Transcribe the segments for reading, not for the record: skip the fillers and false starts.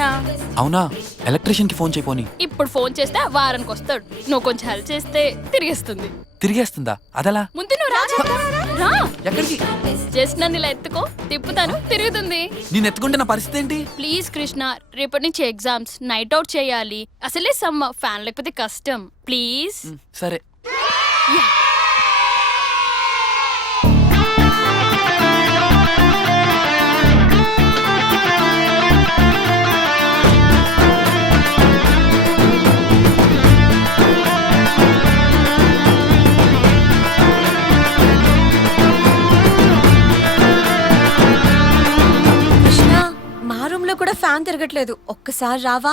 కృష్ణ. అవునా, ఎలక్ట్రీషియన్ కి ఫోన్ చేయపోని. ఇప్పుడు ఫోన్ చేస్తే వారానికి వస్తాడు. నువ్వు కొంచెం హెల్ప్ చేస్తే తిరిగేస్తుంది. తిరిగేస్తుందా? అదలా? ముందు నువ్వు రా చెప్తా. రా. ఎక్కడికి? జస్ట్ నన్ను ఇలా ఎత్తుకో, తిప్పుతాను, తిరుగుతుంది. నేను ఎత్తుకుంటే నా పరిస్థితి ఏంటి? ప్లీజ్ కృష్ణ, రేపటి నుంచి ఎగ్జామ్స్, నైట్ అవుట్ చేయాలి. అసలే సమ్మ, ఫ్యాన్ లేకపోతే కష్టం. ప్లీజ్. సరే. కూడా ఫ్యాన్ తిరగట్లేదు, ఒక్కసారి రావా?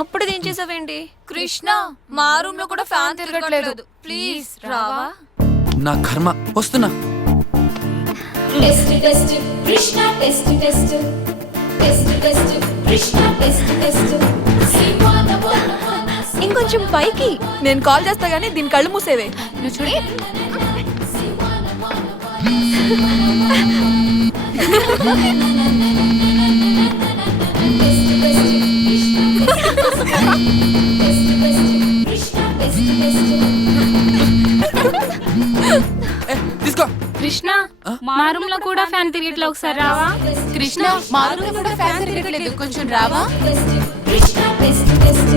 అప్పుడు ఏం చేసావేంటి? కృష్ణ, మా రూమ్ లో కూడా ఫ్యాన్ తిరగట్లేదు, ప్లీజ్ రావా? నా కర్మ, వస్తున్నా. Test test Krishna test test test test Krishna test test ఇంకొంచెం పైకి. నేను కాల్ చేస్తా గానీ దీని కళ్ళు మూసేవే. నువ్వు చూడే. తీసుకో. కృష్ణ, మా రూమ్ లో కూడా ఫ్యాన్ తిరగట్లేదు, ఒకసారి రావా? కృష్ణ, మా రూమ్ లో కూడా ఫ్యాన్ తిరగట్లేదు, కొంచెం రావా? కృష్ణ టెస్ట్ టెస్ట్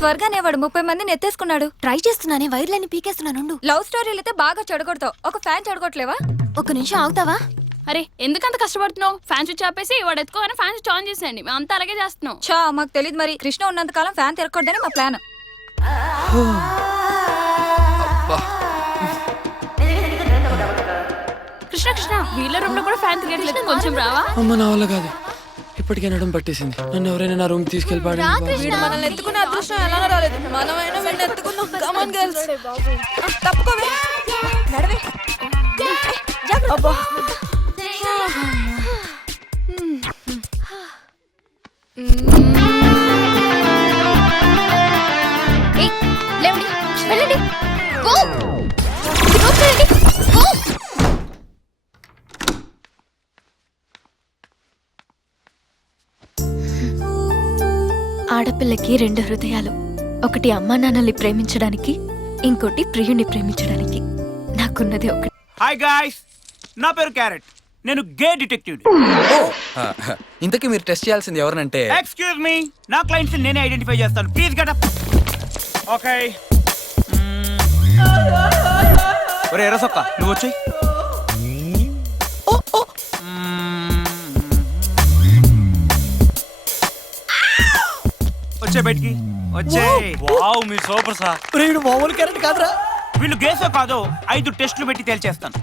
త్వరగానే వాడు 30 మందిని ఎత్తేసుకున్నాడు. ట్రై చేస్తున్నానే, వైర్లన్నీ పీకేస్తున్నాను. లవ్ స్టోరీలు అయితే బాగా చెడగొడతావు, ఒక ఫ్యాన్ చెడగొట్టలేవా? ఒక నిమిషం ఆగుతావా? అరే ఎందుకంత కష్టపడుతున్నావు? ఫ్యాన్ స్విచ్ ఆపేసి వాడు ఎత్తుకోవాలని ఫ్యాన్ స్విచ్ ఆన్ చేసేయండి. మేము అంతా అలాగే చేస్తున్నాం. చా, మాకు తెలియదు మరి. కృష్ణ ఉన్నంత కాలం ఫ్యాన్ తిరగకూడదని మా ప్లాన్. కృష్ణ కృష్ణ, వీళ్ళ రూమ్ లో కూడా ఫ్యాన్ తిరగట్లేదు, కొంచెం రావా? అమ్మ, నా వల్ల కాదు. ఇప్పటికే నడుం పట్టేసింది. నన్ను ఎవరైనా నా రూమ్ తీసుకెళ్ళిపాడు. వీడు మనల్ని ఎత్తుకునే అదృష్టం ఎలా రాలేదు. మనమైనా వీడిని ఎత్తుకుందాం. కమ్ ఆన్ గర్ల్స్, తప్పుకోవే. నడవే. అబ్బా, లేవండి, వెళ్ళండి. ఆడపిల్లకి 2 హృదయాలు, ఒకటి అమ్మా నాన్నల్ని ప్రేమించడానికి, ఇంకోటి ప్రియుణ్ణి ప్రేమించడానికి. నాకున్నది ఒకటి. హాయ్ గాయ్స్, నా పేరు క్యారెట్. నేను గే డిటెక్టివ్. ఇంతకీ మీరు టెస్ట్ చేయాల్సింది ఎవరినంటే? ఎక్స్క్యూజ్ మీ, నా క్లయింట్స్ నేనే ఐడెంటిఫై చేస్తాను. Please get up. ఓకే. ఒరే ఎర్రసొక్క, నువ్వు వచ్చేయ్. వచ్చే బయటికి వచ్చే. వావ్, మీ సూపర్ సార్. మామూలు క్యారెట్ కాదురా. వీళ్ళు గేసో కాదో 5 టెస్టులు పెట్టి తేల్చేస్తాను.